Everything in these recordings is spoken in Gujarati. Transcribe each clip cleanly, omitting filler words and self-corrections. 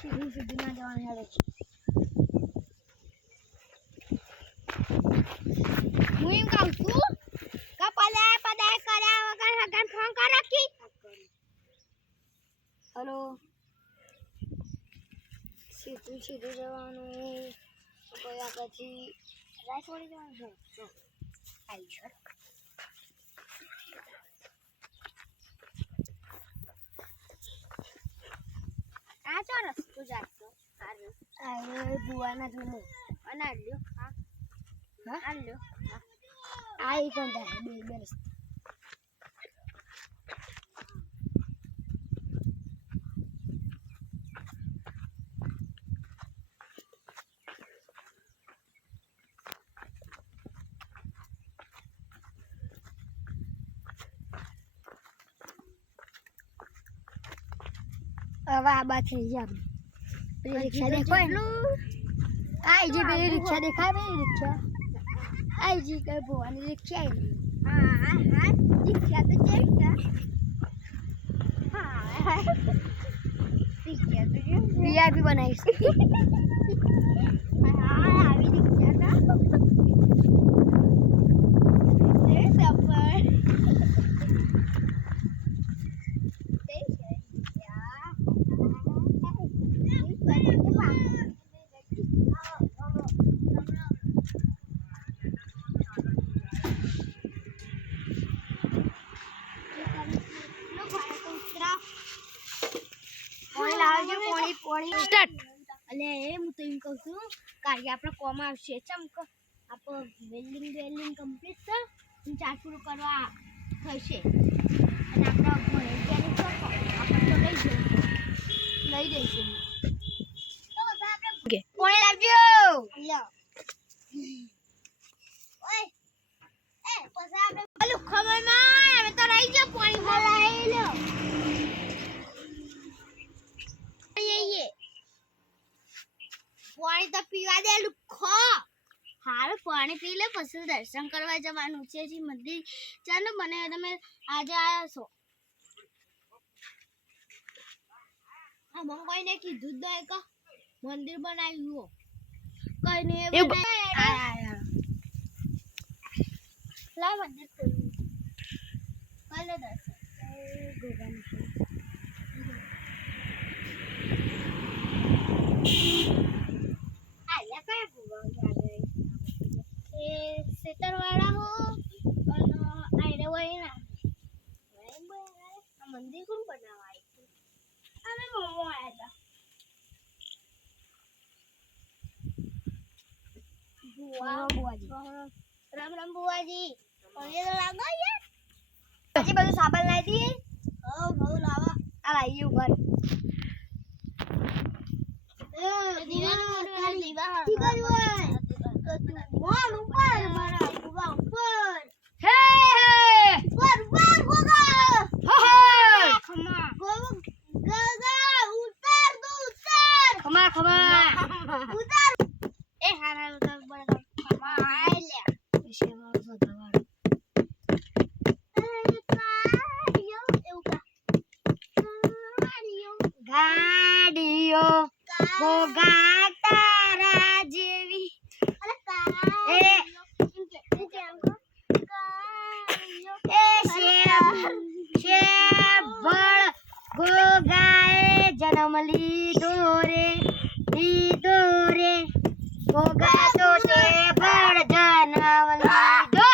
સીધી ના જવાનું હેડે હું એમ કહું છું કે પદાય કર્યા વગર હગન ફોન કર રાખી હેલો સીધું જવાનું કોઈ આ પછી રાઈટ વળી જવાનું છે તો આવી છે આ તો રસ્તો જાતો આ બુવાના જમો અને આલ્યો હા હા આલ્યો આ ઈ પણ જાય બે રસ્તા હવે આ બા થઈ ગયા પેલી રિક્ષા દેખાય આઈ જે પેલી રિક્ષા દેખાય પેલી રિક્ષા આઈ જી કઈ ભવાની રિક્ષા આવી હા હા રિક્ષા તો છે હા રિક્ષા તો છે વીઆઈપી બનાવીશ હા આવી રિક્ષા ના એ સફર અને હું તો એમ કહું છું કારણ કે આપણે કોમ આવશે ચમ આપણે વેલ્ડિંગ કમ્પ્લીટ છે ચાર પૂરું કરવા થશે અને આપણા ઘરે આપણે તો લઈ દઈશું પાણી લાવજો લ્યો ઓય એ પછી આપણે ઓલું ખબર માં અમે તો રહી ગયો પાણી ભરાઈ લ્યો પાણી તો પીવા દે લુખો હાલ પાણી પી લે પછી દર્શન કરવા જવાનું છે જી મંદિર ચાલો મને તમે આજે આયા છો આ મંગવાઈને કીધું દે કે મંદિર બનાવ્યું કઈ ને લા મંદિર ખોલ્યું કાલે દર્શન ગોગાનું સેતરવાળા હો અને આઈને વઈના આ મંદિર કોણ બનાવવા આવ્યું અમે મોમો આયા હતા બુવાજી રામ રામ બુવાજી પગે તો લાગો યાર પછી બધું સાબન લાવી દી ઓ બહુ લાવા આ લાવી ઉપર દીવા બોલ ઉપર મારા બુવા ઉપર હે ઉપર ગોગા ખમા ગોગા ઉતાર દો ઉતાર ખમા ઉતાર એ હારા ઉતાર બડા ખમા આલે વિશેમાં સદાવાળો ગાડીઓ ગોગા તારા જેવી ગોગાએ જન્મ લીધો રે ગોગા તો તે ભળ જન્મ લીધો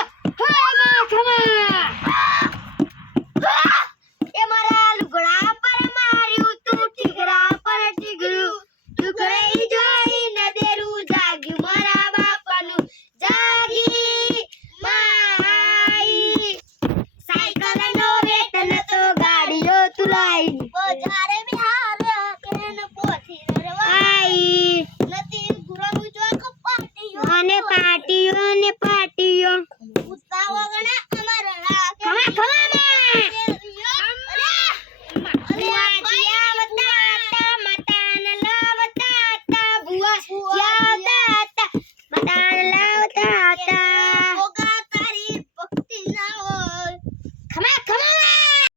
એ મારા લુગડા પર માર્યું તું ઠીકરા પર ઠીકરું ઠીકરાઈ જોઈ ન દેરું જાગ્યું મારા બાપાનું જાગી માઈ સાયકલ નો વેતન તો ગાડીઓ તુલાઈ બજારે